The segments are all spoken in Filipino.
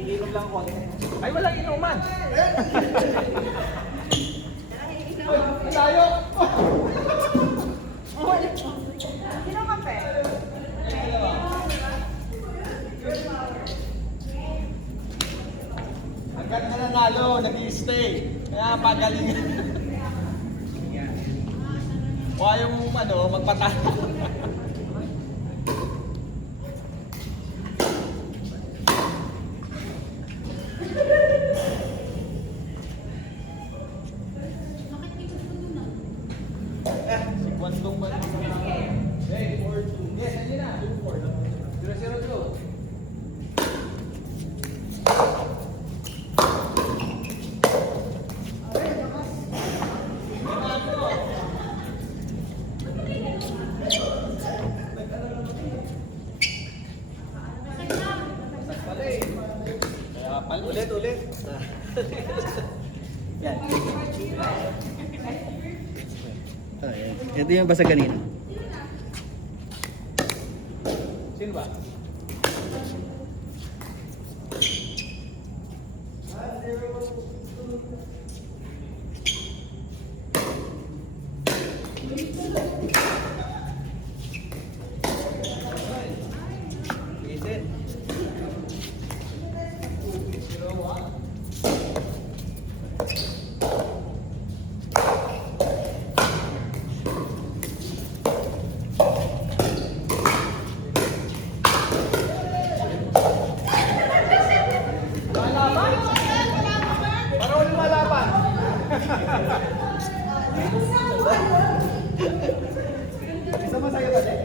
Iinom lang ako. Ay, walang inuman. Ay, tayo. Sino kape? Hanggat nanalo, nag-i-stay. Kaya pagalingan. Huwag yung magpatalo. Si Kwantong ba? Hey, 4-2. Yes, hindi na. 2-4. 0-0-2. Ulit. Yan. Ito yung basa kanina. Sino ba? Parang lumalaban. Isa masaya ba din?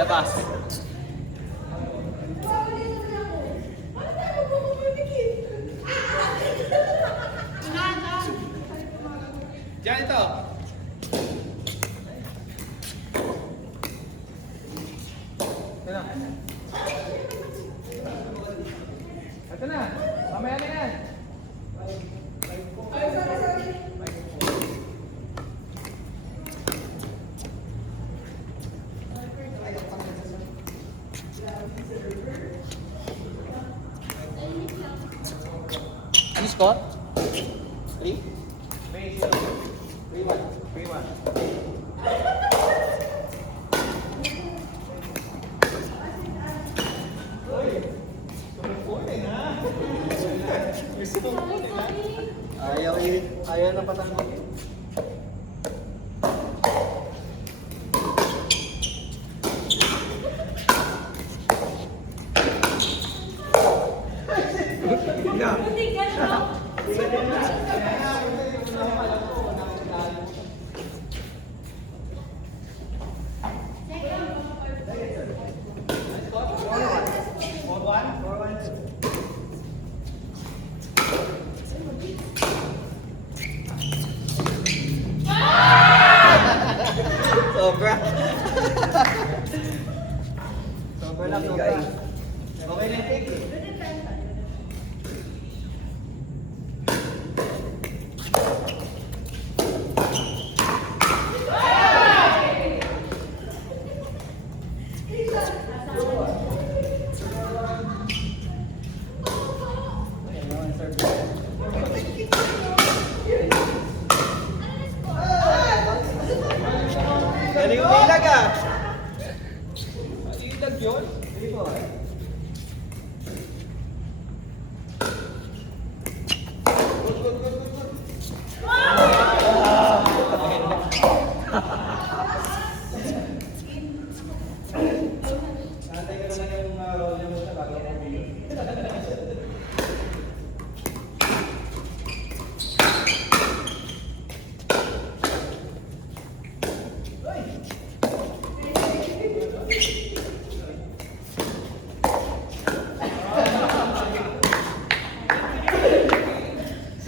Labas. Diyan ito. Ito na. Mamaya na yan. Ano score? 3? 3-1. 3-1. Ayaw na patanggal. Sobra. Sobra lang, sobra. Okay na yung take eh.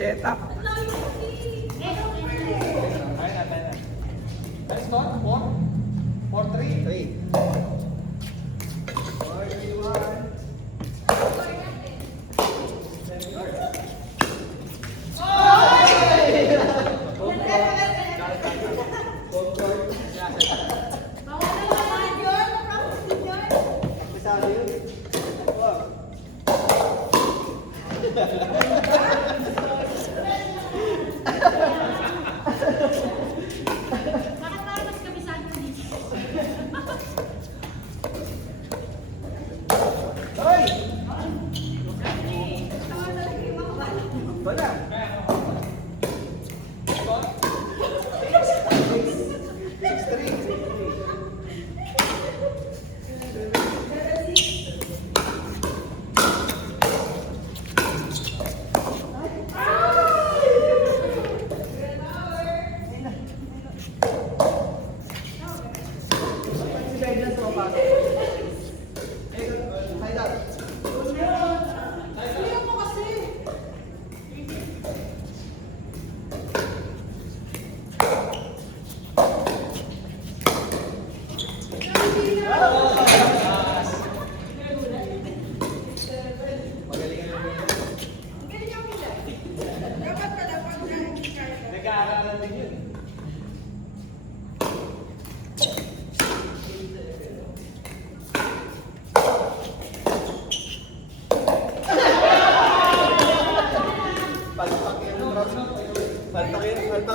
Chetak. Kaya na. Let's go. 4-3.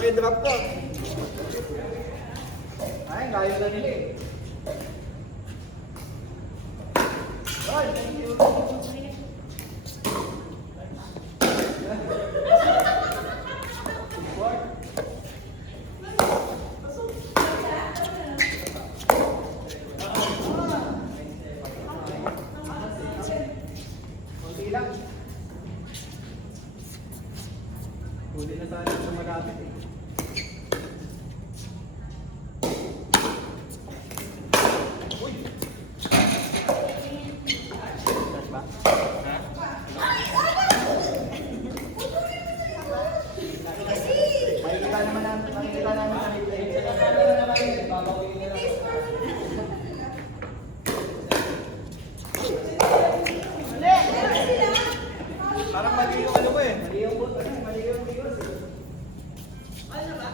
'Yung drop ko. Ay, kaya na nila eh. Ay, thank you. Kunti lang. Huli na sana sa malapit eh. Makikita namin sa replay. Parang mali yung ano ko eh. Mali yung boot. Mali yung bigos eh. Ano ba?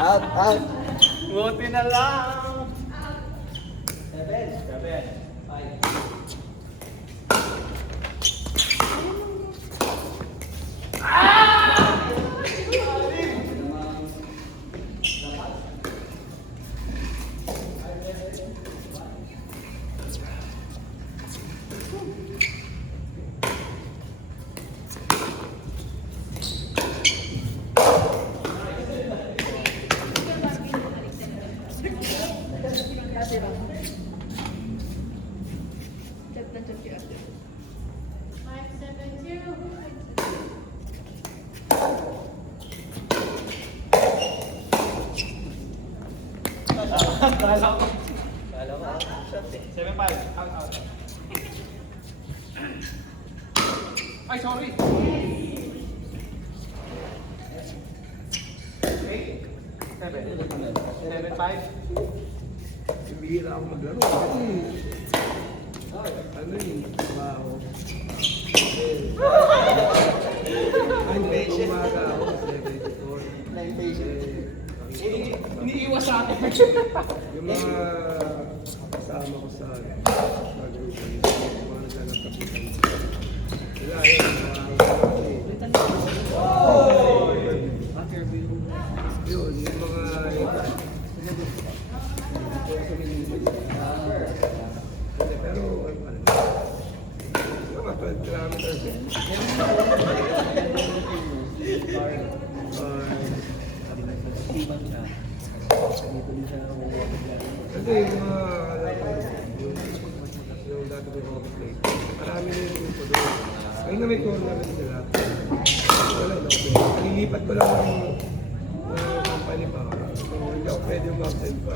Out, out. Buti na lang. 7. 7. 5. Kala ko. Kala ko. 7-5. Out, out. Ay, sorry. 8. 7-5. Bihira ako maglaro kasi ano yung trabaho. Ang umaga ako, 7 to 4. Iniiwas sa akin. Yung mga kasama ko sa grupo, yung mga nagkakapitan. Wala yun, yun, yung mga pero mga 12 kilometers eh. Kasi yung mga yung dati ko yung office plate, marami na yung grupo doon. Ngayon na may tournament sila. Wala na okay. Nililipat ko lang ng company pa. So, hindi ako pwede mag-attend pa.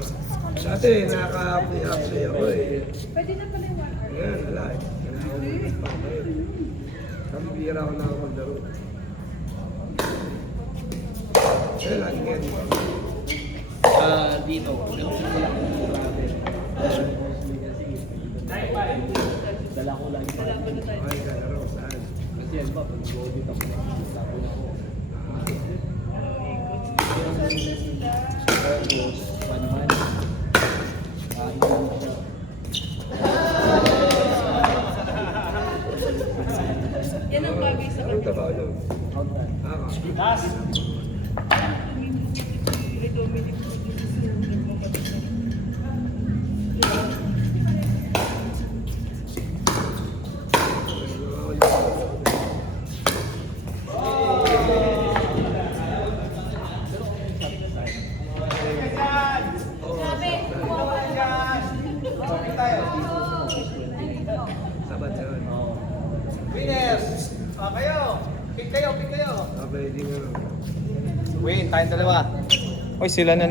Dati nakaka-apply ako eh. Pwede na pala yung 1 hour. Ngayon, wala eh. Kailangan ko mag pa ngayon. Kami bihira ako nakapaglaro. Kaya lagi nga di ba? Dito. Dala ko lang. Ay, kalaro, saan? Kasi yan ba, pag go-audit ako, tapos ako. Tapos, man-man. Yan ang bagay sa Anong trabaho nyo? Last. Dominic. Sabat yun. Winners! Kayo! Pick kayo, pick kayo! Pwede nga. Win, tayong dalawa. Oy, sila na